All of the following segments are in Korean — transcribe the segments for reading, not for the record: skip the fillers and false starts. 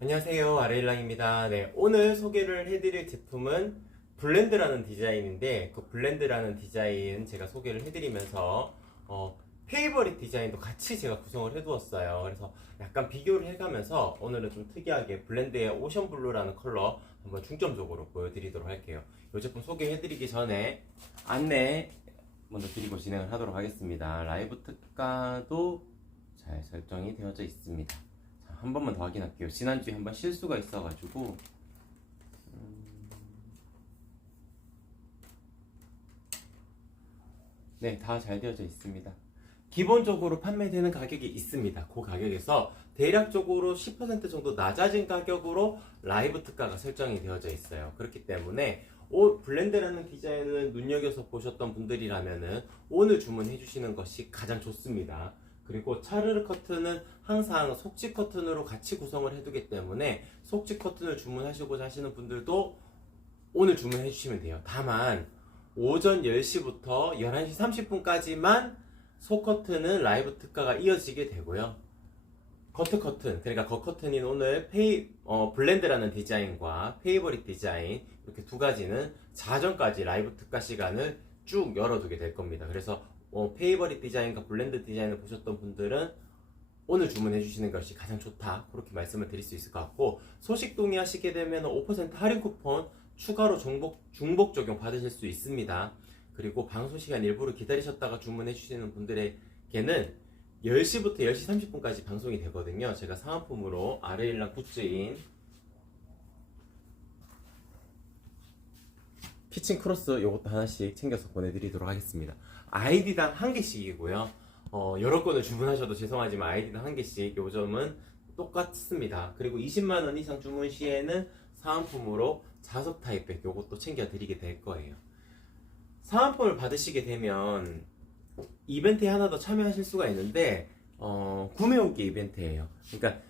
안녕하세요, 아레일랑입니다. 네, 오늘 소개를 해드릴 제품은 블렌드라는 디자인인데, 그 블렌드라는 디자인 제가 소개를 해드리면서 페이버릿 디자인도 같이 제가 구성을 해두었어요. 그래서 약간 비교를 해가면서 오늘은 좀 특이하게 블렌드의 오션블루라는 컬러 한번 중점적으로 보여드리도록 할게요. 이 제품 소개해드리기 전에 안내 먼저 드리고 진행을 하도록 하겠습니다. 라이브 특가도 잘 설정이 되어져 있습니다. 한 번만 더 확인할게요. 지난주에 한번 실수가 있어가지고 네, 다 잘 되어져 있습니다. 기본적으로 판매되는 가격이 있습니다. 그 가격에서 대략적으로 10% 정도 낮아진 가격으로 라이브 특가가 설정이 되어져 있어요. 그렇기 때문에 블렌드라는 디자인을 눈여겨서 보셨던 분들이라면은 오늘 주문해 주시는 것이 가장 좋습니다. 그리고 차르르 커튼은 항상 속지 커튼으로 같이 구성을 해두기 때문에 속지 커튼을 주문하시고자 하시는 분들도 오늘 주문해 주시면 돼요. 다만 오전 10시부터 11시 30분까지만 속 커튼은 라이브 특가가 이어지게 되고요. 겉 커튼, 그러니까 겉 커튼인 오늘 블렌드라는 디자인과 페이버릿 디자인 이렇게 두 가지는 자정까지 라이브 특가 시간을 쭉 열어두게 될 겁니다. 그래서 페이버릿 디자인과 블렌드 디자인을 보셨던 분들은 오늘 주문해 주시는 것이 가장 좋다, 그렇게 말씀을 드릴 수 있을 것 같고, 소식 동의하시게 되면 5% 할인 쿠폰 추가로 중복 적용 받으실 수 있습니다. 그리고 방송 시간 일부러 기다리셨다가 주문해 주시는 분들에게는 10시부터 10시 30분까지 방송이 되거든요. 제가 사은품으로 아레일랑 굿즈인 키친 크로스 요것도 하나씩 챙겨서 보내드리도록 하겠습니다. 아이디당 한 개씩이고요. 여러 건을 주문하셔도 죄송하지만 아이디당 한 개씩, 요 점은 똑같습니다. 그리고 20만원 이상 주문 시에는 사은품으로 자석 타입백 요것도 챙겨드리게 될 거예요. 사은품을 받으시게 되면 이벤트에 하나 더 참여하실 수가 있는데, 구매용기 이벤트예요. 그러니까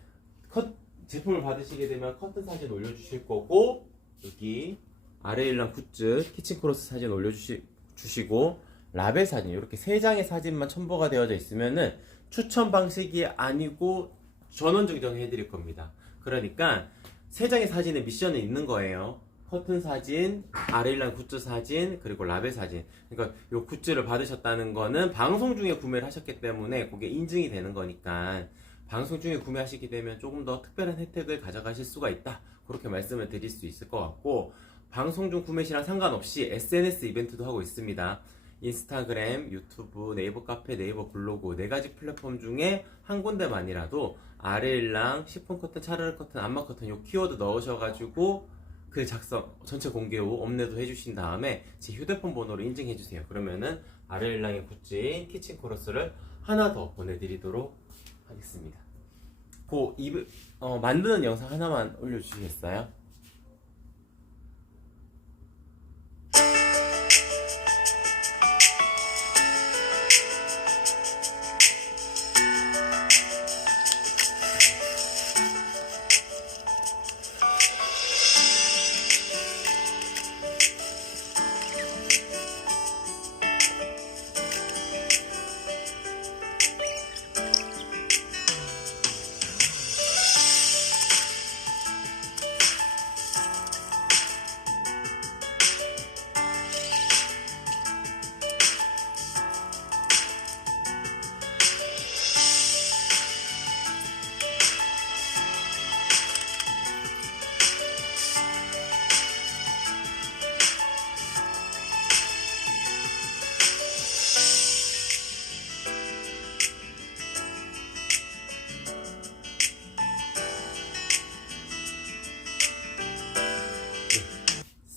제품을 받으시게 되면 커튼 사진 올려주실 거고, 여기 아레일랑 굿즈 키친크로스 사진 올려주시고 라벨 사진 이렇게 3장의 사진만 첨부가 되어져 있으면은 추천 방식이 아니고 전원 증정해 드릴 겁니다. 그러니까 3장의 사진에 미션이 있는 거예요. 커튼 사진, 아레일랑 굿즈 사진, 그리고 라벨 사진. 그러니까 요 굿즈를 받으셨다는 거는 방송 중에 구매를 하셨기 때문에 그게 인증이 되는 거니까 방송 중에 구매하시게 되면 조금 더 특별한 혜택을 가져가실 수가 있다, 그렇게 말씀을 드릴 수 있을 것 같고, 방송 중 구매 시랑 상관없이 SNS 이벤트도 하고 있습니다. 인스타그램, 유튜브, 네이버 카페, 네이버 블로그 4가지 플랫폼 중에 한 군데만이라도 아레일랑, 시폰 커튼, 차르르 커튼, 안마 커튼 요 키워드 넣으셔가지고 글 작성, 전체 공개 후 업로드 해주신 다음에 제 휴대폰 번호로 인증해주세요. 그러면은 아레일랑의 굿즈인 키친 코러스를 하나 더 보내드리도록 하겠습니다. 만드는 영상 하나만 올려주시겠어요?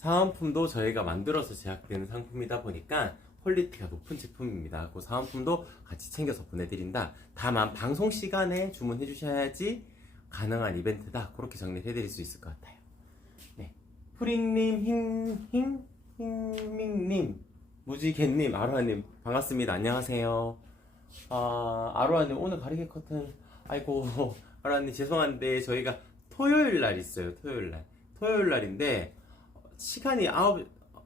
사은품도 저희가 만들어서 제작되는 상품이다 보니까 퀄리티가 높은 제품입니다. 그 사은품도 같이 챙겨서 보내드린다. 다만 방송 시간에 주문해 주셔야지 가능한 이벤트다, 그렇게 정리를 해드릴 수 있을 것 같아요. 네, 프링님, 힝밍님, 무지개님, 아로하님 반갑습니다. 안녕하세요. 아로하님 오늘 가리개 커튼, 아이고 아로하님 죄송한데 저희가 토요일날 있어요. 토요일날인데 시간이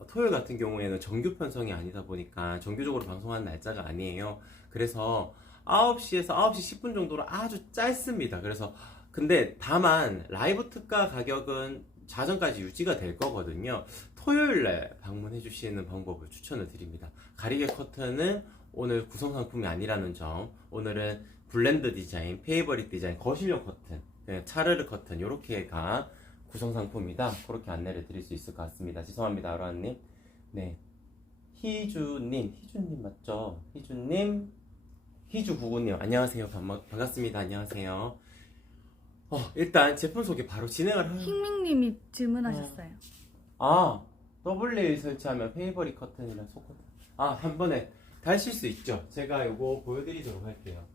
토요일 같은 경우에는 정규 편성이 아니다 보니까 정규적으로 방송하는 날짜가 아니에요. 그래서 9시에서 9시 10분 정도로 아주 짧습니다. 그래서 근데 다만 라이브 특가 가격은 자정까지 유지가 될 거거든요. 토요일날 방문해 주시는 방법을 추천을 드립니다. 가리개 커튼은 오늘 구성 상품이 아니라는 점, 오늘은 블렌드 디자인, 페이버릿 디자인, 거실용 커튼, 차르르 커튼 요렇게가 구성 상품이다. 그렇게 안내를 드릴 수 있을 것 같습니다. 죄송합니다, 아로하님. 네, 희주님 맞죠? 희주구구님 안녕하세요. 반갑습니다. 안녕하세요. 일단 제품 소개 바로 진행을 하면 킹밍님이 질문하셨어요. 더블레일 설치하면 페이버릿 커튼이랑 속커튼 한 번에 달실 수 있죠. 제가 이거 보여드리도록 할게요.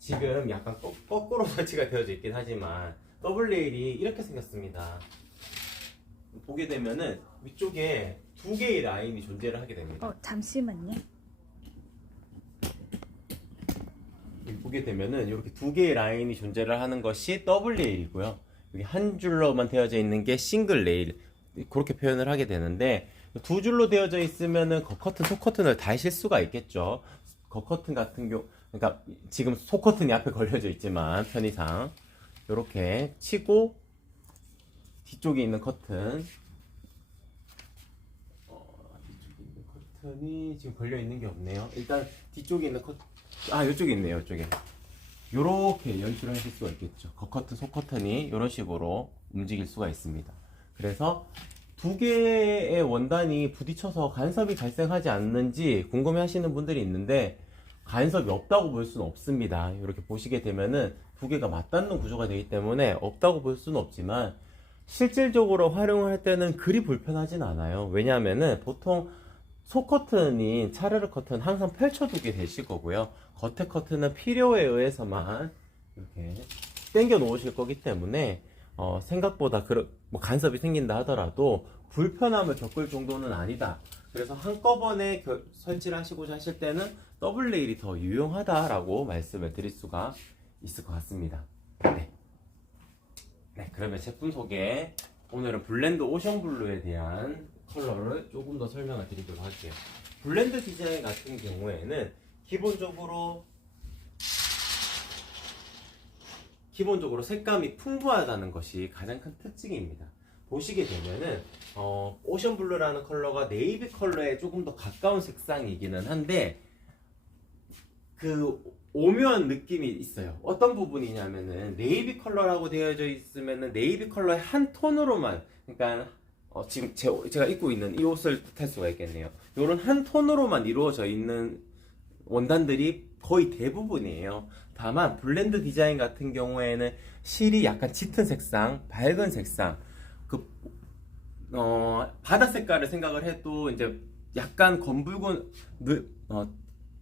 지금 약간 거꾸로 설치가 되어져 있긴 하지만 더블레일이 이렇게 생겼습니다. 보게 되면은 위쪽에 두 개의 라인이 존재를 하게 됩니다. 잠시만요. 보게 되면은 이렇게 두 개의 라인이 존재를 하는 것이 더블 레일이고요. 여기 한 줄로만 되어져 있는 게 싱글 레일, 그렇게 표현을 하게 되는데, 두 줄로 되어져 있으면은 겉커튼, 속커튼을 달실 수가 있겠죠. 겉커튼 같은 경우, 그러니까 지금 속커튼이 앞에 걸려져 있지만 편의상 이렇게 치고 뒤쪽에 있는 커튼, 뒤쪽에 있는 커튼이 지금 걸려 있는 게 없네요. 일단 뒤쪽에 있는 커튼, 이쪽에 있네요. 이쪽에 요렇게 연출을 하실 수가 있겠죠. 겉커튼, 속커튼이 이런 식으로 움직일 수가 있습니다. 그래서 두 개의 원단이 부딪혀서 간섭이 발생하지 않는지 궁금해 하시는 분들이 있는데, 간섭이 없다고 볼 수는 없습니다. 이렇게 보시게 되면은 두 개가 맞닿는 구조가 되기 때문에 없다고 볼 수는 없지만, 실질적으로 활용을 할 때는 그리 불편하진 않아요. 왜냐하면은 보통 속커튼인 차르르 커튼 항상 펼쳐두게 되실 거고요. 겉에 커튼은 필요에 의해서만 이렇게 당겨 놓으실 거기 때문에 생각보다 간섭이 생긴다 하더라도 불편함을 겪을 정도는 아니다. 그래서 한꺼번에 설치를 하시고자 하실 때는 더블 레일이 더 유용하다라고 말씀을 드릴 수가 있을 것 같습니다. 네, 그러면 제품 소개, 오늘은 블렌드 오션 블루에 대한 컬러를 조금 더 설명을 드리도록 할게요. 블렌드 디자인 같은 경우에는 기본적으로 색감이 풍부하다는 것이 가장 큰 특징입니다. 보시게 되면은 오션 블루라는 컬러가 네이비 컬러에 조금 더 가까운 색상이기는 한데, 그 오묘한 느낌이 있어요. 어떤 부분이냐면은 네이비 컬러라고 되어져 있으면은 네이비 컬러의 한 톤으로만, 그러니까 지금 제가 입고 있는 이 옷을 뜻할 수가 있겠네요. 이런 한 톤으로만 이루어져 있는 원단들이 거의 대부분이에요. 다만 블렌드 디자인 같은 경우에는 실이 약간 짙은 색상, 밝은 색상, 바다 색깔을 생각을 해도 이제 약간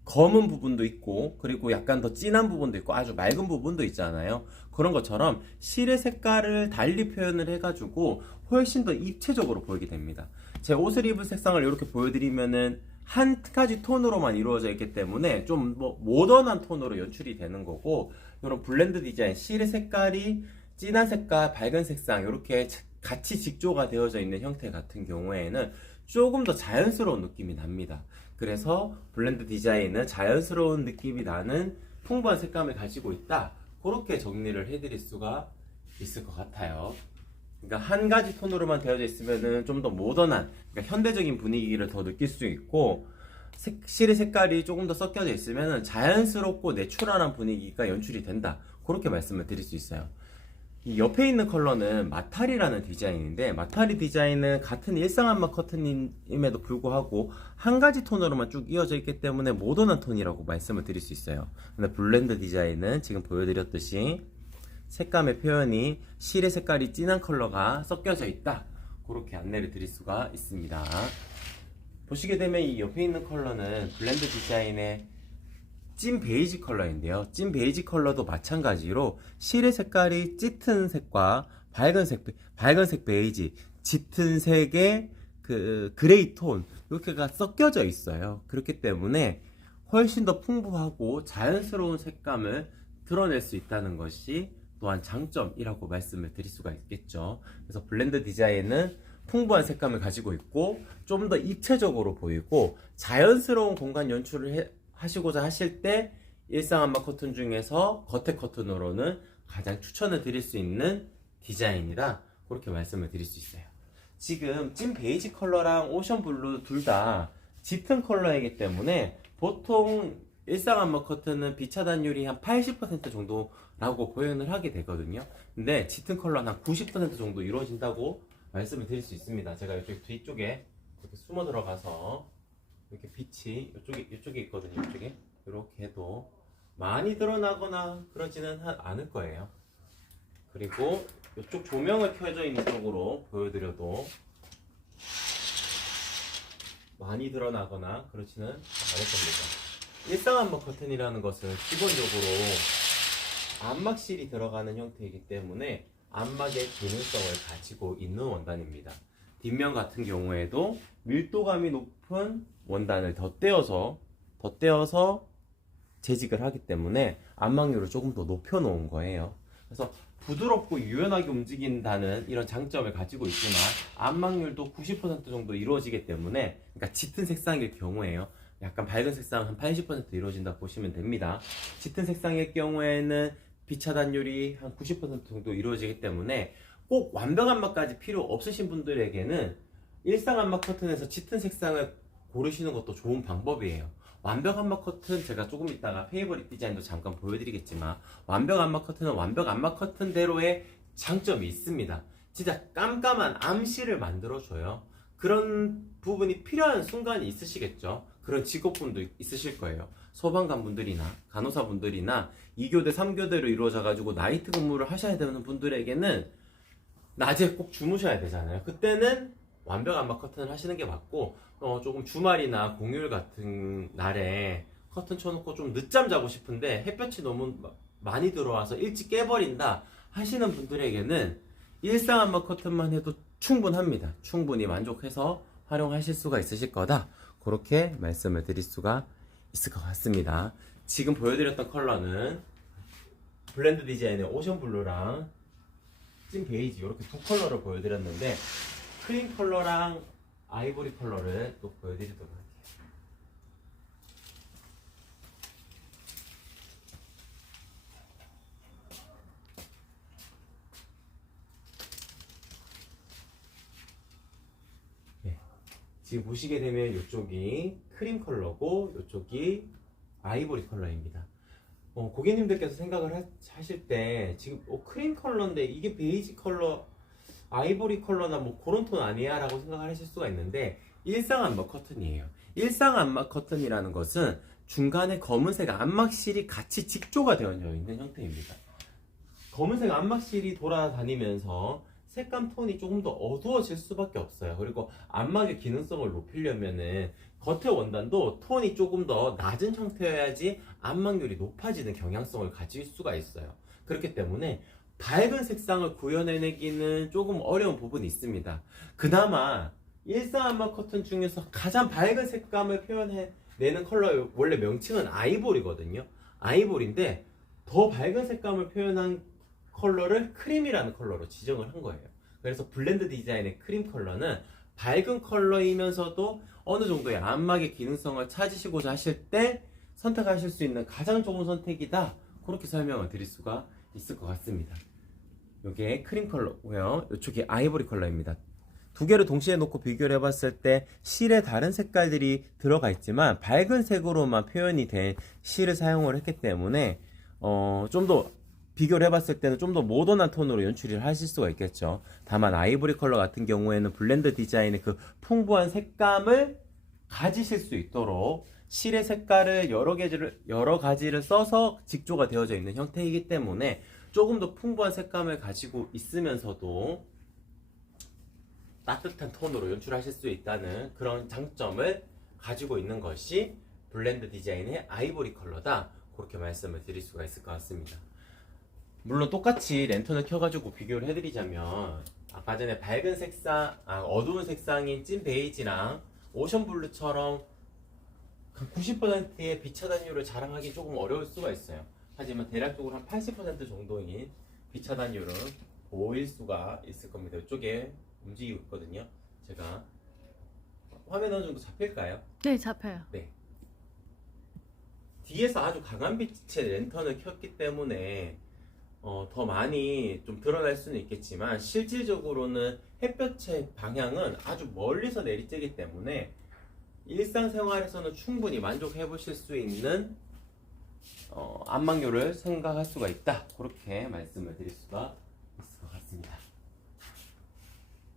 검은 부분도 있고, 그리고 약간 더 진한 부분도 있고, 아주 맑은 부분도 있잖아요. 그런 것처럼 실의 색깔을 달리 표현을 해가지고 훨씬 더 입체적으로 보이게 됩니다. 제 옷을 입은 색상을 이렇게 보여드리면은 한 가지 톤으로만 이루어져 있기 때문에 좀 모던한 톤으로 연출이 되는 거고, 이런 블렌드 디자인, 실의 색깔이 진한 색깔, 밝은 색상 이렇게 같이 직조가 되어져 있는 형태 같은 경우에는 조금 더 자연스러운 느낌이 납니다. 그래서 블렌드 디자인은 자연스러운 느낌이 나는 풍부한 색감을 가지고 있다, 그렇게 정리를 해드릴 수가 있을 것 같아요. 그러니까 한 가지 톤으로만 되어져 있으면은 좀 더 모던한, 그러니까 현대적인 분위기를 더 느낄 수 있고, 실의 색깔이 조금 더 섞여져 있으면은 자연스럽고 내추럴한 분위기가 연출이 된다, 그렇게 말씀을 드릴 수 있어요. 이 옆에 있는 컬러는 마타리라는 디자인인데, 마타리 디자인은 같은 일상안마 커튼임에도 불구하고 한 가지 톤으로만 쭉 이어져 있기 때문에 모던한 톤이라고 말씀을 드릴 수 있어요. 근데 블렌드 디자인은 지금 보여드렸듯이 색감의 표현이 실의 색깔이 진한 컬러가 섞여져 있다, 그렇게 안내를 드릴 수가 있습니다. 보시게 되면 이 옆에 있는 컬러는 블렌드 디자인의 찐 베이지 컬러인데요. 찐 베이지 컬러도 마찬가지로 실의 색깔이 짙은 색과 밝은색 베이지, 짙은 색의 그 그레이 톤, 이렇게가 섞여져 있어요. 그렇기 때문에 훨씬 더 풍부하고 자연스러운 색감을 드러낼 수 있다는 것이 또한 장점이라고 말씀을 드릴 수가 있겠죠. 그래서 블렌드 디자인은 풍부한 색감을 가지고 있고 좀 더 입체적으로 보이고, 자연스러운 공간 연출을 하시고자 하실 때 일상안마 커튼 중에서 겉에 커튼으로는 가장 추천을 드릴 수 있는 디자인이라 그렇게 말씀을 드릴 수 있어요. 지금 찐 베이지 컬러랑 오션 블루 둘 다 짙은 컬러이기 때문에 보통 일상 암막 커튼은 빛 차단율이 한 80% 정도라고 표현을 하게 되거든요. 근데 짙은 컬러는 한 90% 정도 이루어진다고 말씀을 드릴 수 있습니다. 제가 이쪽 뒤쪽에 이렇게 숨어 들어가서 이렇게 빛이 이쪽에 있거든요. 이쪽에 이렇게 해도 많이 드러나거나 그러지는 않을 거예요. 그리고 이쪽 조명을 켜져 있는 쪽으로 보여드려도 많이 드러나거나 그렇지는 않을 겁니다. 일상 암막 커튼이라는 것은 기본적으로 암막실이 들어가는 형태이기 때문에 암막의 기능성을 가지고 있는 원단입니다. 뒷면 같은 경우에도 밀도감이 높은 원단을 덧대어서 재직을 하기 때문에 암막률을 조금 더 높여 놓은 거예요. 그래서 부드럽고 유연하게 움직인다는 이런 장점을 가지고 있지만 암막률도 90% 정도 이루어지기 때문에, 그러니까 짙은 색상일 경우에요. 약간 밝은 색상은 한 80% 이루어진다 보시면 됩니다. 짙은 색상일 경우에는 빛 차단율이 한 90% 정도 이루어지기 때문에 꼭 완벽 암막까지 필요 없으신 분들에게는 일상 암막 커튼에서 짙은 색상을 고르시는 것도 좋은 방법이에요. 완벽 암막 커튼, 제가 조금 이따가 페이버릿 디자인도 잠깐 보여드리겠지만, 완벽 암막 커튼은 완벽 암막 커튼대로의 장점이 있습니다. 진짜 깜깜한 암실을 만들어줘요. 그런 부분이 필요한 순간이 있으시겠죠. 그런 직업분도 있으실 거예요. 소방관 분들이나 간호사 분들이나 2교대, 3교대로 이루어져 가지고 나이트 근무를 하셔야 되는 분들에게는 낮에 꼭 주무셔야 되잖아요. 그때는 완벽 암막 커튼을 하시는 게 맞고, 조금 주말이나 공휴일 같은 날에 커튼 쳐놓고 좀 늦잠 자고 싶은데 햇볕이 너무 많이 들어와서 일찍 깨버린다 하시는 분들에게는 일상 암막 커튼만 해도 충분합니다. 충분히 만족해서 활용하실 수가 있으실 거다, 그렇게 말씀을 드릴 수가 있을 것 같습니다. 지금 보여드렸던 컬러는 블렌드 디자인의 오션 블루랑 찐 베이지, 이렇게 두 컬러를 보여드렸는데, 크림 컬러랑 아이보리 컬러를 또 보여드리도록 할게요. 네. 지금 보시게 되면 이쪽이 크림 컬러고 이쪽이 아이보리 컬러입니다. 고객님들께서 생각을 하실 때 지금 크림 컬러인데 이게 베이지 컬러, 아이보리 컬러나 뭐 그런 톤 아니야? 라고 생각을 하실 수가 있는데, 일상 암막 커튼이에요. 일상 암막 커튼이라는 것은 중간에 검은색 암막실이 같이 직조가 되어 있는 형태입니다. 검은색 암막실이 돌아다니면서 색감 톤이 조금 더 어두워질 수밖에 없어요. 그리고 암막의 기능성을 높이려면은 겉의 원단도 톤이 조금 더 낮은 형태여야지 암막률이 높아지는 경향성을 가질 수가 있어요. 그렇기 때문에 밝은 색상을 구현해내기는 조금 어려운 부분이 있습니다. 그나마 일상 암막 커튼 중에서 가장 밝은 색감을 표현해내는 컬러의 원래 명칭은 아이보리거든요. 아이보리인데 더 밝은 색감을 표현한 컬러를 크림이라는 컬러로 지정을 한 거예요. 그래서 블렌드 디자인의 크림 컬러는 밝은 컬러이면서도 어느 정도의 암막의 기능성을 찾으시고자 하실 때 선택하실 수 있는 가장 좋은 선택이다, 그렇게 설명을 드릴 수가 있을 것 같습니다. 이게 크림 컬러고요. 이쪽이 아이보리 컬러입니다. 두 개를 동시에 놓고 비교를 해봤을 때 실에 다른 색깔들이 들어가 있지만 밝은 색으로만 표현이 된 실을 사용을 했기 때문에 좀 더 비교를 해봤을 때는 좀 더 모던한 톤으로 연출을 하실 수가 있겠죠. 다만 아이보리 컬러 같은 경우에는 블렌드 디자인의 그 풍부한 색감을 가지실 수 있도록 실의 색깔을 여러 가지를 써서 직조가 되어져 있는 형태이기 때문에 조금 더 풍부한 색감을 가지고 있으면서도 따뜻한 톤으로 연출하실 수 있다는 그런 장점을 가지고 있는 것이 블렌드 디자인의 아이보리 컬러다, 그렇게 말씀을 드릴 수가 있을 것 같습니다. 물론 똑같이 랜턴을 켜가지고 비교를 해드리자면 아까 전에 밝은 색상, 어두운 색상인 찐 베이지랑 오션 블루처럼 90%의 빛 차단율을 자랑하기 조금 어려울 수가 있어요. 하지만 대략적으로 한 80% 정도인 빛 차단율은 보일 수가 있을 겁니다. 이쪽에 움직이고 있거든요. 제가 화면 어느 정도 잡힐까요? 네, 잡혀요. 네. 뒤에서 아주 강한 빛의 랜턴을 켰기 때문에 더 많이 좀 드러날 수는 있겠지만 실질적으로는 햇볕의 방향은 아주 멀리서 내리쬐기 때문에 일상생활에서는 충분히 만족해 보실 수 있는 안막료를 생각할 수가 있다. 그렇게 말씀을 드릴 수가 있을 것 같습니다.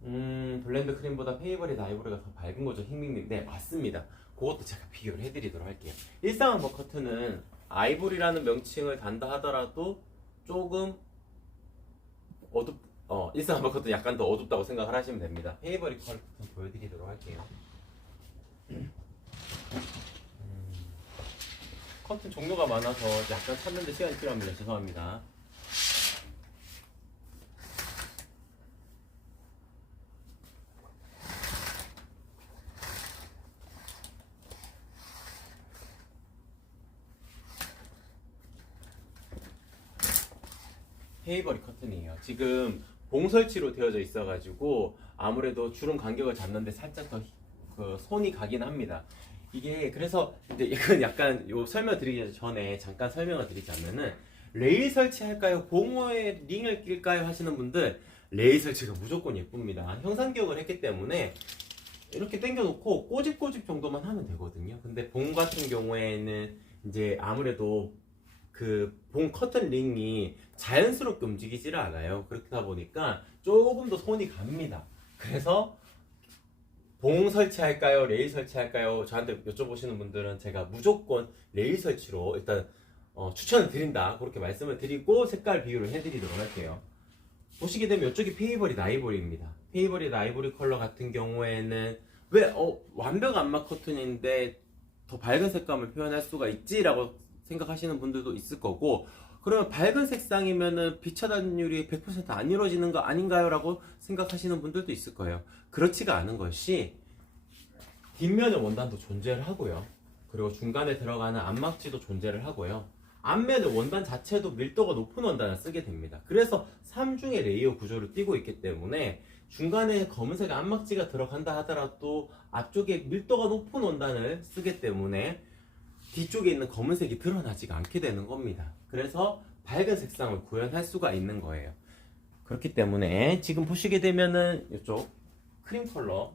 블렌드 크림보다 페이버릿 아이보리가 더 밝은 거죠, 흰민님. 네, 맞습니다. 그것도 제가 비교를 해드리도록 할게요. 일상 암버 커튼은 아이보리라는 명칭을 단다 하더라도 조금 일상 암버 커튼 약간 더 어둡다고 생각을 하시면 됩니다. 페이버릿 컬러 커튼 보여드리도록 할게요. 커튼 종류가 많아서 약간 찾는데 시간이 필요합니다. 죄송합니다. 페이버릿 커튼이에요. 지금 봉설치로 되어져 있어가지고 아무래도 주름 간격을 잡는데 살짝 더 그 손이 가긴 합니다. 이게 그래서 근데 이건 약간 요 설명드리기 전에 잠깐 설명을 드리자면은 레일 설치할까요? 봉어에 링을 낄까요? 하시는 분들 레일 설치가 무조건 예쁩니다. 형상 기억을 했기 때문에 이렇게 당겨놓고 꼬집꼬집 정도만 하면 되거든요. 근데 봉 같은 경우에는 이제 아무래도 그 봉 커튼 링이 자연스럽게 움직이지를 않아요. 그렇다 보니까 조금 더 손이 갑니다. 그래서 봉 설치할까요? 레일 설치할까요? 저한테 여쭤보시는 분들은 제가 무조건 레일 설치로 일단 추천을 드린다. 그렇게 말씀을 드리고 색깔 비교를 해드리도록 할게요. 보시게 되면 이쪽이 페이버릿 아이보리입니다. 페이버릿 아이보리 컬러 같은 경우에는 왜 완벽 안막 커튼인데 더 밝은 색감을 표현할 수가 있지? 라고 생각하시는 분들도 있을 거고, 그러면 밝은 색상이면은 빛 차단율이 100%안 이루어지는 거 아닌가요? 라고 생각하시는 분들도 있을 거예요. 그렇지가 않은 것이 뒷면에 원단도 존재를 하고요. 그리고 중간에 들어가는 안막지도 존재를 하고요. 앞면에 원단 자체도 밀도가 높은 원단을 쓰게 됩니다. 그래서 3중의 레이어 구조를 띠고 있기 때문에 중간에 검은색 안막지가 들어간다 하더라도 앞쪽에 밀도가 높은 원단을 쓰기 때문에 뒤쪽에 있는 검은색이 드러나지가 않게 되는 겁니다. 그래서 밝은 색상을 구현할 수가 있는 거예요. 그렇기 때문에 지금 보시게 되면은 이쪽 크림 컬러,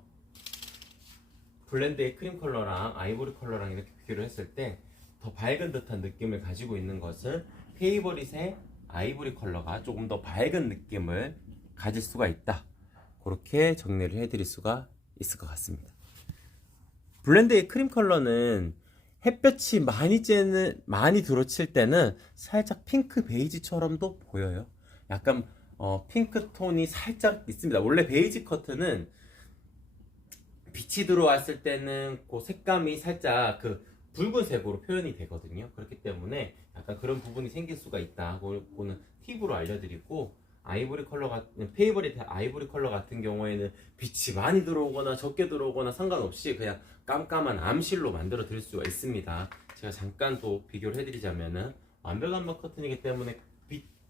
블렌드의 크림 컬러랑 아이보리 컬러랑 이렇게 비교를 했을 때 더 밝은 듯한 느낌을 가지고 있는 것은 페이버릿의 아이보리 컬러가 조금 더 밝은 느낌을 가질 수가 있다. 그렇게 정리를 해드릴 수가 있을 것 같습니다. 블렌드의 크림 컬러는 햇볕이 많이 들어칠 때는 살짝 핑크 베이지처럼도 보여요. 약간 핑크 톤이 살짝 있습니다. 원래 베이지 커튼은 빛이 들어왔을 때는 그 색감이 살짝 그 붉은색으로 표현이 되거든요. 그렇기 때문에 약간 그런 부분이 생길 수가 있다. 그거는 팁으로 알려드리고, 페이버릿 아이보리 컬러 같은 경우에는 빛이 많이 들어오거나 적게 들어오거나 상관없이 그냥 깜깜한 암실로 만들어 드릴 수가 있습니다. 제가 잠깐 또 비교를 해드리자면은 완벽 안막 커튼이기 때문에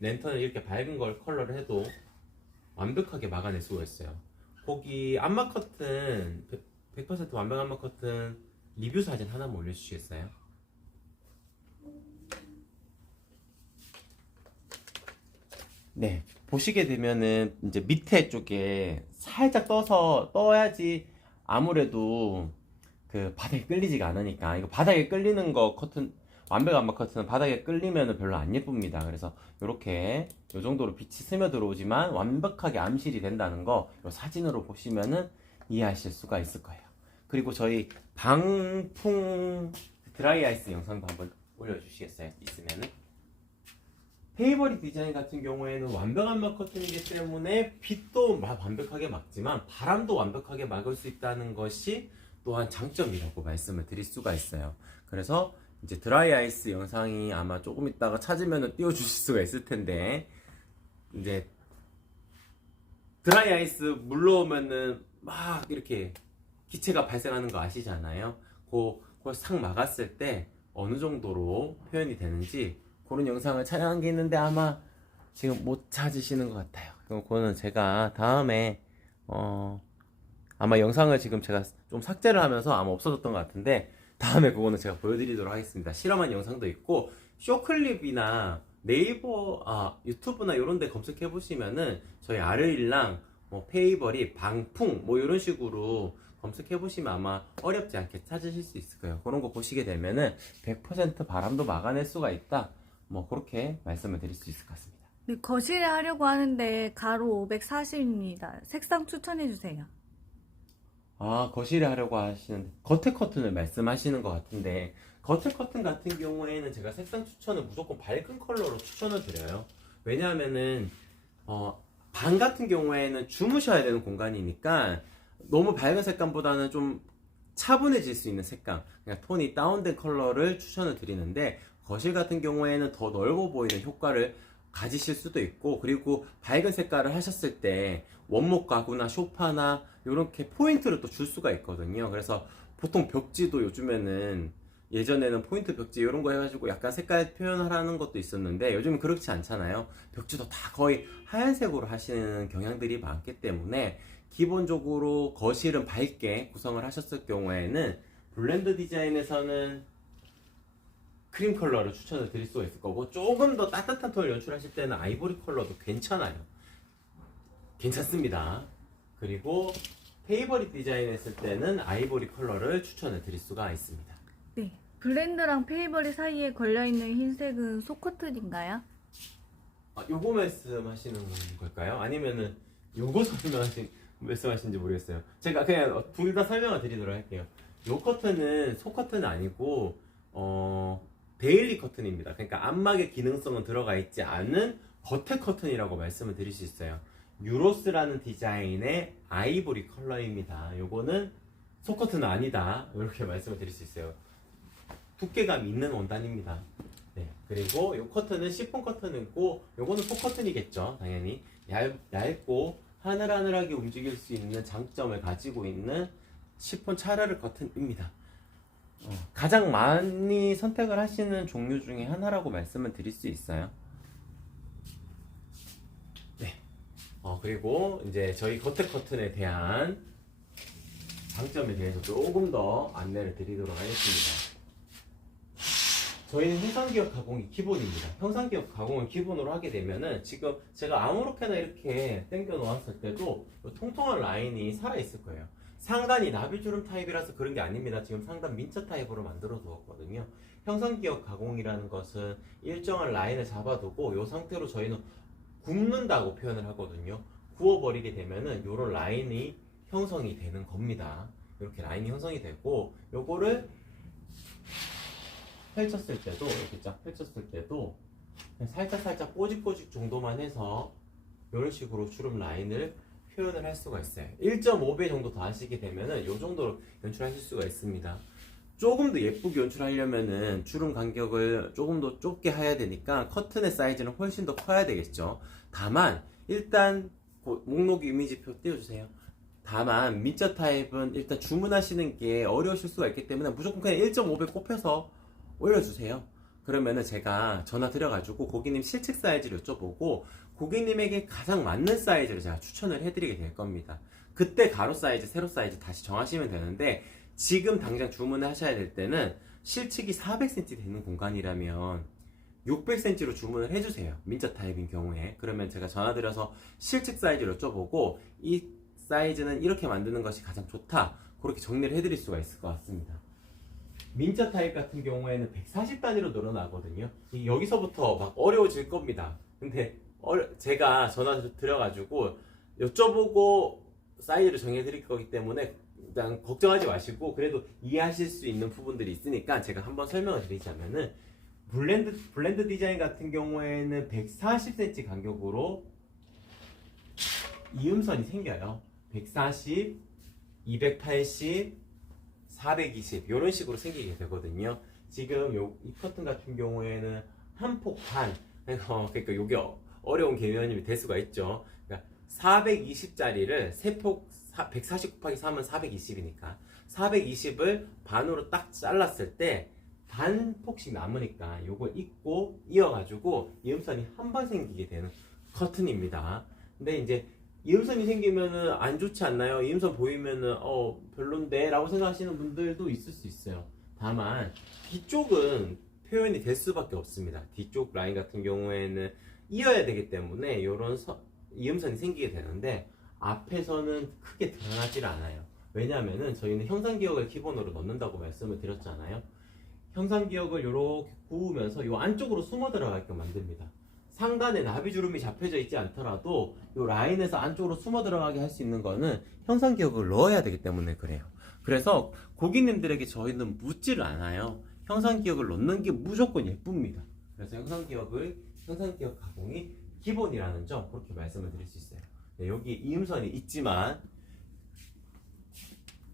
랜턴을 이렇게 밝은 걸 컬러를 해도 완벽하게 막아낼 수가 있어요. 거기 안막 커튼 100% 완벽 안막 커튼 리뷰 사진 하나만 올려주시겠어요? 네, 보시게 되면은 이제 밑에 쪽에 살짝 떠야지 아무래도 그 바닥에 끌리지가 않으니까. 이거 바닥에 끌리는 거 커튼, 완벽 안막 커튼은 바닥에 끌리면은 별로 안 예쁩니다. 그래서 이렇게 이 정도로 빛이 스며 들어오지만 완벽하게 암실이 된다는 거 이 사진으로 보시면은 이해하실 수가 있을 거예요. 그리고 저희 방풍 드라이 아이스 영상도 한번 올려주시겠어요? 있으면은. 페이버릿 디자인 같은 경우에는 완벽 안막 커튼이기 때문에 빛도 완벽하게 막지만 바람도 완벽하게 막을 수 있다는 것이 또한 장점이라고 말씀을 드릴 수가 있어요. 그래서 이제 드라이 아이스 영상이 아마 조금 있다가 찾으면 띄워주실 수가 있을 텐데, 이제 드라이 아이스 물러오면은 막 이렇게 기체가 발생하는 거 아시잖아요. 그걸 싹 막았을 때 어느 정도로 표현이 되는지 그런 영상을 촬영한 게 있는데 아마 지금 못 찾으시는 것 같아요. 그거는 제가 다음에 아마 영상을 지금 제가 좀 삭제를 하면서 아마 없어졌던 것 같은데 다음에 그거는 제가 보여드리도록 하겠습니다. 실험한 영상도 있고 쇼클립이나 네이버, 유튜브나 이런 데 검색해 보시면은 저희 아르일랑, 뭐 페이버리, 방풍 뭐 이런 식으로 검색해 보시면 아마 어렵지 않게 찾으실 수 있을 거예요. 그런 거 보시게 되면은 100% 바람도 막아낼 수가 있다. 뭐 그렇게 말씀을 드릴 수 있을 것 같습니다. 네, 거실에 하려고 하는데 가로 540입니다. 색상 추천해 주세요. 거실에 하려고 하시는데 겉에 커튼을 말씀하시는 것 같은데, 겉에 커튼 같은 경우에는 제가 색상 추천을 무조건 밝은 컬러로 추천을 드려요. 왜냐하면은 방 같은 경우에는 주무셔야 되는 공간이니까 너무 밝은 색감보다는 좀 차분해질 수 있는 색감, 그러니까 톤이 다운된 컬러를 추천을 드리는데, 거실 같은 경우에는 더 넓어 보이는 효과를 가지실 수도 있고, 그리고 밝은 색깔을 하셨을 때 원목 가구나 소파나 이렇게 포인트를 또 줄 수가 있거든요. 그래서 보통 벽지도 요즘에는, 예전에는 포인트 벽지 이런 거 해가지고 약간 색깔 표현하라는 것도 있었는데 요즘은 그렇지 않잖아요. 벽지도 다 거의 하얀색으로 하시는 경향들이 많기 때문에 기본적으로 거실은 밝게 구성을 하셨을 경우에는 블렌드 디자인에서는 크림 컬러를 추천을 드릴 수가 있을 거고, 조금 더 따뜻한 톤을 연출하실 때는 아이보리 컬러도 괜찮아요. 괜찮습니다. 그리고 페이버릿 디자인 했을 때는 아이보리 컬러를 추천을 드릴 수가 있습니다. 네. 블렌드랑 페이버리 사이에 걸려있는 흰색은 소커튼인가요? 요거 말씀하시는 걸까요? 아니면은 요거 말씀하시는지 모르겠어요. 제가 그냥 둘 다 설명을 드리도록 할게요. 요 커튼은 소 커튼은 아니고 데일리 커튼입니다. 그러니까 안막의 기능성은 들어가 있지 않은 겉에 커튼이라고 말씀을 드릴 수 있어요. 유로스라는 디자인의 아이보리 컬러입니다. 요거는 소 커튼은 아니다, 이렇게 말씀을 드릴 수 있어요. 두께감 있는 원단입니다. 네, 그리고 요 커튼은 시폰 커튼이고, 요거는 소 커튼이겠죠. 당연히 얇고 하늘하늘하게 움직일 수 있는 장점을 가지고 있는 시폰 차라르 커튼입니다. 가장 많이 선택을 하시는 종류 중에 하나라고 말씀을 드릴 수 있어요. 네. 그리고 이제 저희 겉에 커튼에 대한 장점에 대해서 조금 더 안내를 드리도록 하겠습니다. 저희는 형상기업 가공이 기본입니다. 형상기업 가공을 기본으로 하게 되면은, 지금 제가 아무렇게나 이렇게 당겨 놓았을 때도 통통한 라인이 살아있을 거예요. 상단이 나비주름 타입이라서 그런 게 아닙니다. 지금 상단 민처 타입으로 만들어 두었거든요. 형상기업 가공이라는 것은 일정한 라인을 잡아두고 이 상태로 저희는 굽는다고 표현을 하거든요. 구워버리게 되면은 이런 라인이 형성이 되는 겁니다. 이렇게 라인이 형성이 되고, 요거를 펼쳤을 때도, 이렇게 쫙 펼쳤을 때도 살짝 꼬집꼬집 정도만 해서 이런 식으로 주름 라인을 표현을 할 수가 있어요. 1.5배 정도 더 하시게 되면은 이 정도로 연출하실 수가 있습니다. 조금 더 예쁘게 연출하려면은 주름 간격을 조금 더 좁게 해야 되니까 커튼의 사이즈는 훨씬 더 커야 되겠죠. 다만 일단 목록 이미지표 띄워주세요. 다만 민처 타입은 일단 주문하시는 게 어려우실 수가 있기 때문에 무조건 그냥 1.5배 꼽혀서 올려주세요. 그러면은 제가 전화 드려가지고 고객님 실측 사이즈를 여쭤보고 고객님에게 가장 맞는 사이즈를 제가 추천을 해드리게 될 겁니다. 그때 가로 사이즈, 세로 사이즈 다시 정하시면 되는데, 지금 당장 주문을 하셔야 될 때는 실측이 400cm 되는 공간이라면 600cm로 주문을 해주세요. 민처 타입인 경우에. 그러면 제가 전화 드려서 실측 사이즈를 여쭤보고 이 사이즈는 이렇게 만드는 것이 가장 좋다, 그렇게 정리를 해드릴 수가 있을 것 같습니다. 민처 타입 같은 경우에는 140단위로 늘어나거든요. 여기서부터 막 어려워질 겁니다. 근데 제가 전화 드려가지고 여쭤보고 사이즈를 정해드릴 거기 때문에 일단 걱정하지 마시고, 그래도 이해하실 수 있는 부분들이 있으니까 제가 한번 설명을 드리자면은, 블렌드 디자인 같은 경우에는 140cm 간격으로 이음선이 생겨요. 140, 280, 420 이런 식으로 생기게 되거든요. 지금 이 커튼 같은 경우에는 한 폭 반, 그러니까 이게 어려운 개념이 될 수가 있죠. 그러니까 420짜리를 세폭 140 곱하기 3은 420이니까 420을 반으로 딱 잘랐을 때 반 폭씩 남으니까 요걸 잇고 이어가지고 이음선이 한 번 생기게 되는 커튼입니다. 근데 이제 이음선이 생기면은 안 좋지 않나요? 이음선 보이면은 별론데 라고 생각하시는 분들도 있을 수 있어요. 다만 뒤쪽은 표현이 될 수밖에 없습니다. 뒤쪽 라인 같은 경우에는 이어야 되기 때문에 이런 이음선이 생기게 되는데 앞에서는 크게 드러나질 않아요. 왜냐하면은 저희는 형상기역을 기본으로 넣는다고 말씀을 드렸잖아요. 형상기역을 이렇게 구우면서 이 안쪽으로 숨어 들어가게끔 만듭니다. 상단에 나비주름이 잡혀져 있지 않더라도 이 라인에서 안쪽으로 숨어 들어가게 할 수 있는 거는 형상기역을 넣어야 되기 때문에 그래요. 그래서 고객님들에게 저희는 묻지를 않아요. 형상기역을 넣는 게 무조건 예쁩니다. 그래서 형상기역 가공이 기본이라는 점 그렇게 말씀을 드릴 수 있어요. 네, 여기 이음선이 있지만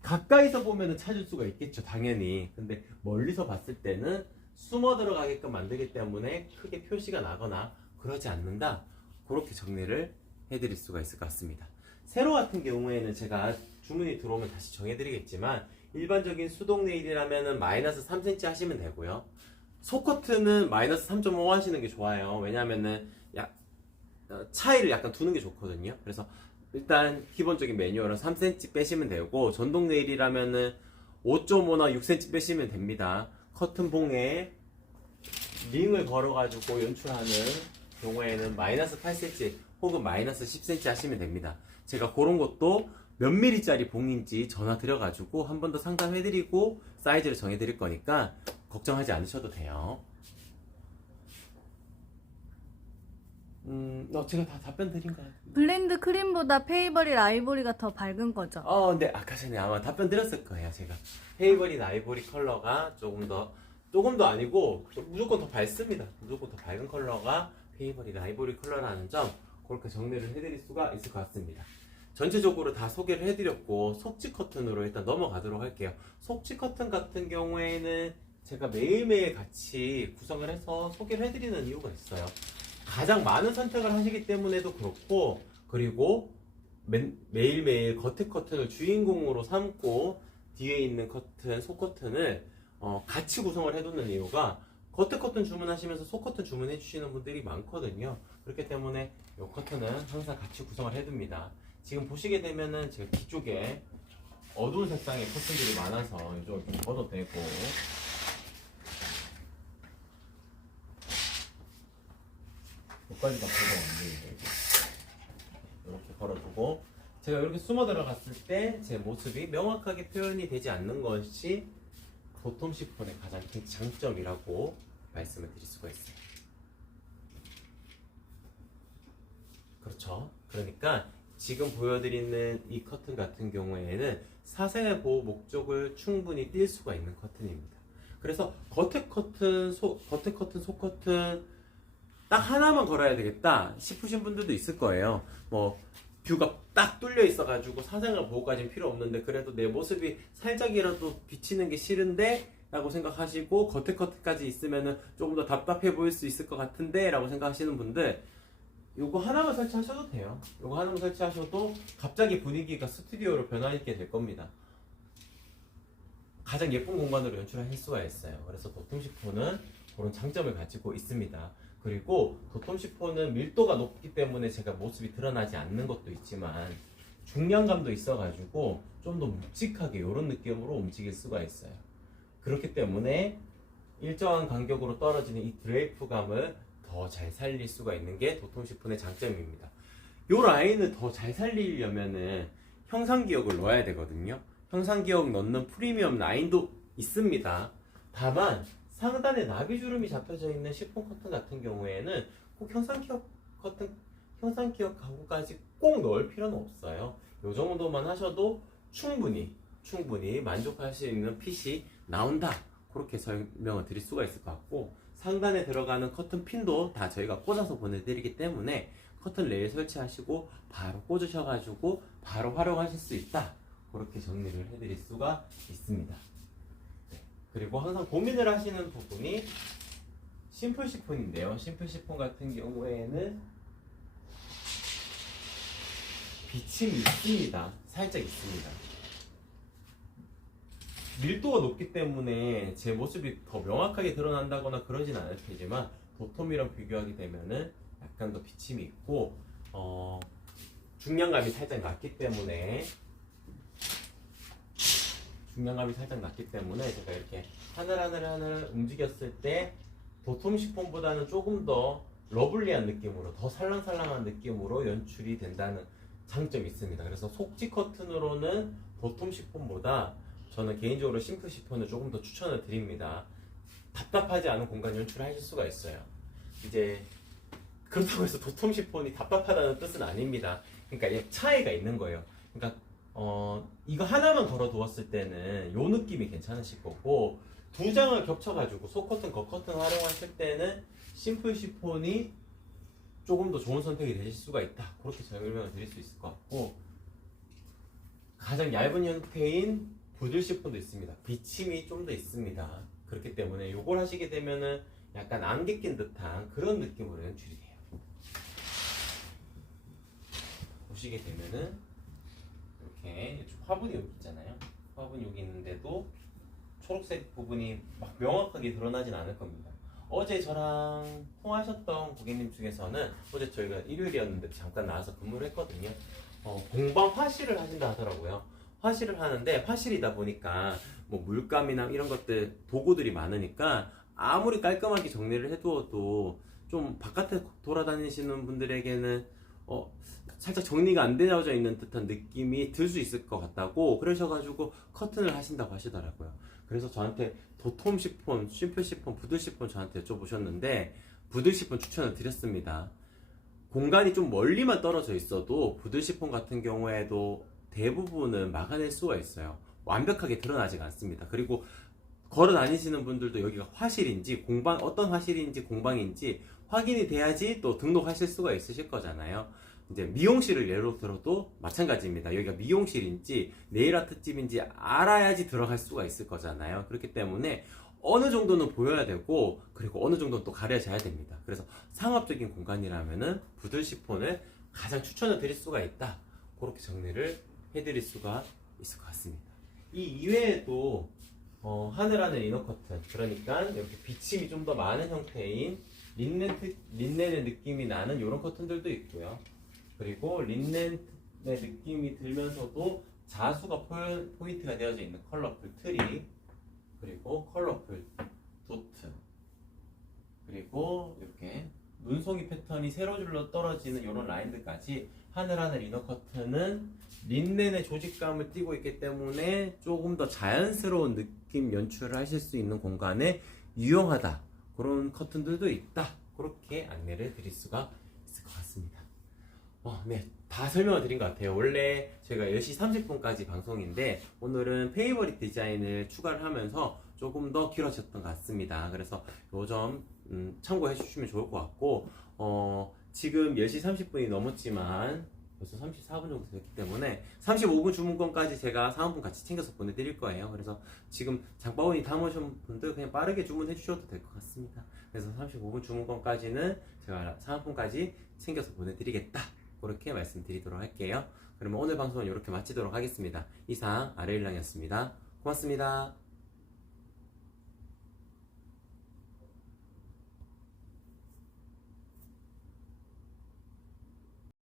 가까이서 보면은 찾을 수가 있겠죠, 당연히. 근데 멀리서 봤을 때는 숨어 들어가게끔 만들기 때문에 크게 표시가 나거나 그러지 않는다. 그렇게 정리를 해드릴 수가 있을 것 같습니다. 세로 같은 경우에는 제가 주문이 들어오면 다시 정해드리겠지만 일반적인 수동 네일이라면은 마이너스 3cm 하시면 되고요. 속커트는 마이너스 3.5 하시는 게 좋아요. 왜냐하면은 차이를 약간 두는 게 좋거든요. 그래서 일단 기본적인 매뉴얼은 3cm 빼시면 되고 전동 네일이라면은 5.5나 6cm 빼시면 됩니다. 커튼 봉에 링을 걸어가지고 연출하는 경우에는 마이너스 8cm 혹은 마이너스 10cm 하시면 됩니다. 제가 그런 것도 몇 밀리짜리 봉인지 전화 드려가지고 한 번 더 상담해드리고 사이즈를 정해드릴 거니까 걱정하지 않으셔도 돼요. 제가 다 답변 드린 것 같아요. 블렌드 크림보다 페이버릿 아이보리가 더 밝은 거죠? 근데 아까 전에 아마 답변 드렸을 거예요. 제가 페이버릿 아이보리 컬러가 조금 더 아니고 무조건 더 밝습니다. 무조건 더 밝은 컬러가 페이버릿 아이보리 컬러라는 점 그렇게 정리를 해드릴 수가 있을 것 같습니다. 전체적으로 다 소개를 해드렸고 속지 커튼으로 일단 넘어가도록 할게요. 속지 커튼 같은 경우에는 제가 매일매일 같이 구성을 해서 소개를 해드리는 이유가 있어요. 가장 많은 선택을 하시기 때문에도 그렇고, 그리고 매일매일 겉에 커튼을 주인공으로 삼고 뒤에 있는 커튼, 속 커튼을 같이 구성을 해두는 이유가 겉에 커튼 주문하시면서 속 커튼 주문해 주시는 분들이 많거든요. 그렇기 때문에 이 커튼은 항상 같이 구성을 해둡니다. 지금 보시게 되면은 제가 뒤쪽에 어두운 색상의 커튼들이 많아서 이쪽을 좀 걷어도 되고, 여기까지 다 걷어왔는데 이렇게 걸어두고, 제가 이렇게 숨어 들어갔을 때 제 모습이 명확하게 표현이 되지 않는 것이 도톰 시폰의 가장 큰 장점이라고 말씀을 드릴 수가 있어요. 그렇죠. 그러니까 지금 보여드리는 이 커튼 같은 경우에는 사생활 보호 목적을 충분히 띌 수가 있는 커튼입니다. 그래서 겉에 커튼, 속 커튼 딱 하나만 걸어야 되겠다 싶으신 분들도 있을 거예요. 뷰가 딱 뚫려 있어가지고 사생활 보호까지는 필요 없는데 그래도 내 모습이 살짝이라도 비치는 게 싫은데 라고 생각하시고 겉에 커튼까지 있으면은 조금 더 답답해 보일 수 있을 것 같은데 라고 생각하시는 분들, 요거 하나만 설치하셔도 돼요. 요거 하나만 설치하셔도 갑자기 분위기가 스튜디오로 변화있게 될 겁니다. 가장 예쁜 공간으로 연출하실 수가 있어요. 그래서 도톰 시폰은 그런 장점을 가지고 있습니다. 그리고 도톰 시폰은 밀도가 높기 때문에 제가 모습이 드러나지 않는 것도 있지만 중량감도 있어가지고 좀 더 묵직하게 이런 느낌으로 움직일 수가 있어요. 그렇기 때문에 일정한 간격으로 떨어지는 이 드레이프감을 더 잘 살릴 수가 있는 게 도톰 시폰의 장점입니다. 이 라인을 더 잘 살리려면은 형상기역을 넣어야 되거든요. 형상기역 넣는 프리미엄 라인도 있습니다. 다만 상단에 나비주름이 잡혀져 있는 시폰 커튼 같은 경우에는 꼭 형상기역 가구까지 꼭 넣을 필요는 없어요. 이 정도만 하셔도 충분히 만족할 수 있는 핏이 나온다. 그렇게 설명을 드릴 수가 있을 것 같고, 상단에 들어가는 커튼 핀도 다 저희가 꽂아서 보내드리기 때문에 커튼 레일 설치하시고 바로 꽂으셔가지고 바로 활용하실 수 있다. 그렇게 정리를 해드릴 수가 있습니다. 네. 그리고 항상 고민을 하시는 부분이 심플 시폰인데요. 심플 시폰 같은 경우에는 비침이 있습니다. 살짝 있습니다. 밀도가 높기 때문에 제 모습이 더 명확하게 드러난다거나 그러진 않을 테지만 도톰이랑 비교하게 되면은 약간 더 비침이 있고 중량감이 살짝 낮기 때문에 중량감이 살짝 낮기 때문에 제가 이렇게 하늘 움직였을 때 도톰 시폰보다는 조금 더 러블리한 느낌으로, 더 살랑살랑한 느낌으로 연출이 된다는 장점이 있습니다. 그래서 속지 커튼으로는 도톰 시폰보다 저는 개인적으로 심플 시폰을 조금 더 추천을 드립니다. 답답하지 않은 공간 연출을 하실 수가 있어요. 이제 그렇다고 해서 도톰 시폰이 답답하다는 뜻은 아닙니다. 그러니까 이 차이가 있는 거예요. 그러니까 이거 하나만 걸어 두었을 때는 요 느낌이 괜찮으실 거고, 두 장을 겹쳐가지고 속커튼, 겉커튼 활용하실 때는 심플 시폰이 조금 더 좋은 선택이 되실 수가 있다. 그렇게 설명을 드릴 수 있을 것 같고, 가장 얇은 형태인 부들 시폰도 있습니다. 비침이 좀 더 있습니다. 그렇기 때문에 요걸 하시게 되면은 약간 안개 낀 듯한 그런 느낌으로 연출이 돼요. 보시게 되면은 이렇게 화분이 여기 있잖아요. 화분이 여기 있는데도 초록색 부분이 막 명확하게 드러나진 않을 겁니다. 어제 저랑 통화하셨던 고객님 중에서는, 어제 저희가 일요일이었는데 잠깐 나와서 근무를 했거든요. 공방 화실을 하신다 하더라고요. 화실을 하는데, 화실이다 보니까 뭐 물감이나 이런 것들 도구들이 많으니까 아무리 깔끔하게 정리를 해두어도 좀 바깥에 돌아다니시는 분들에게는 살짝 정리가 안 되어져 있는 듯한 느낌이 들 수 있을 것 같다고 그러셔가지고 커튼을 하신다고 하시더라고요. 그래서 저한테 도톰 시폰, 심플 시폰, 부들 시폰 저한테 여쭤보셨는데, 부들 시폰 추천을 드렸습니다. 공간이 좀 멀리만 떨어져 있어도 부들 시폰 같은 경우에도 대부분은 막아낼 수가 있어요. 완벽하게 드러나지가 않습니다. 그리고 걸어 다니시는 분들도 여기가 화실인지 어떤 화실인지 공방인지 확인이 돼야지 또 등록하실 수가 있으실 거잖아요. 이제 미용실을 예로 들어도 마찬가지입니다. 여기가 미용실인지 네일 아트집인지 알아야지 들어갈 수가 있을 거잖아요. 그렇기 때문에 어느 정도는 보여야 되고, 그리고 어느 정도는 또 가려져야 됩니다. 그래서 상업적인 공간이라면은 부들 시폰을 가장 추천을 드릴 수가 있다. 그렇게 정리를 해드릴 수가 있을 것 같습니다. 이 이외에도 하늘하늘 이너 커튼, 그러니까 이렇게 비침이 좀 더 많은 형태인 린넨의 느낌이 나는 이런 커튼들도 있고요. 그리고 린넨의 느낌이 들면서도 자수가 포인트가 되어져 있는 컬러풀 트리, 그리고 컬러풀 도트, 그리고 이렇게 눈송이 패턴이 세로 줄로 떨어지는 이런 라인들까지 하늘하늘 이너 커튼은 린넨의 조직감을 띠고 있기 때문에 조금 더 자연스러운 느낌 연출을 하실 수 있는 공간에 유용하다. 그런 커튼들도 있다. 그렇게 안내를 드릴 수가 있을 것 같습니다. 네, 다 설명을 드린 것 같아요. 원래 저희가 10시 30분까지 방송인데 오늘은 페이버릿 디자인을 추가를 하면서 조금 더 길어졌던 것 같습니다. 그래서 요 점 참고해 주시면 좋을 것 같고, 지금 10시 30분이 넘었지만 벌써 34분 정도 됐기 때문에 35분 주문권까지 제가 사은품 같이 챙겨서 보내드릴 거예요. 그래서 지금 장바구니 담으신 분들 그냥 빠르게 주문해 주셔도 될 것 같습니다. 그래서 35분 주문권까지는 제가 사은품까지 챙겨서 보내드리겠다. 그렇게 말씀드리도록 할게요. 그러면 오늘 방송은 이렇게 마치도록 하겠습니다. 이상 아래일랑이었습니다. 고맙습니다.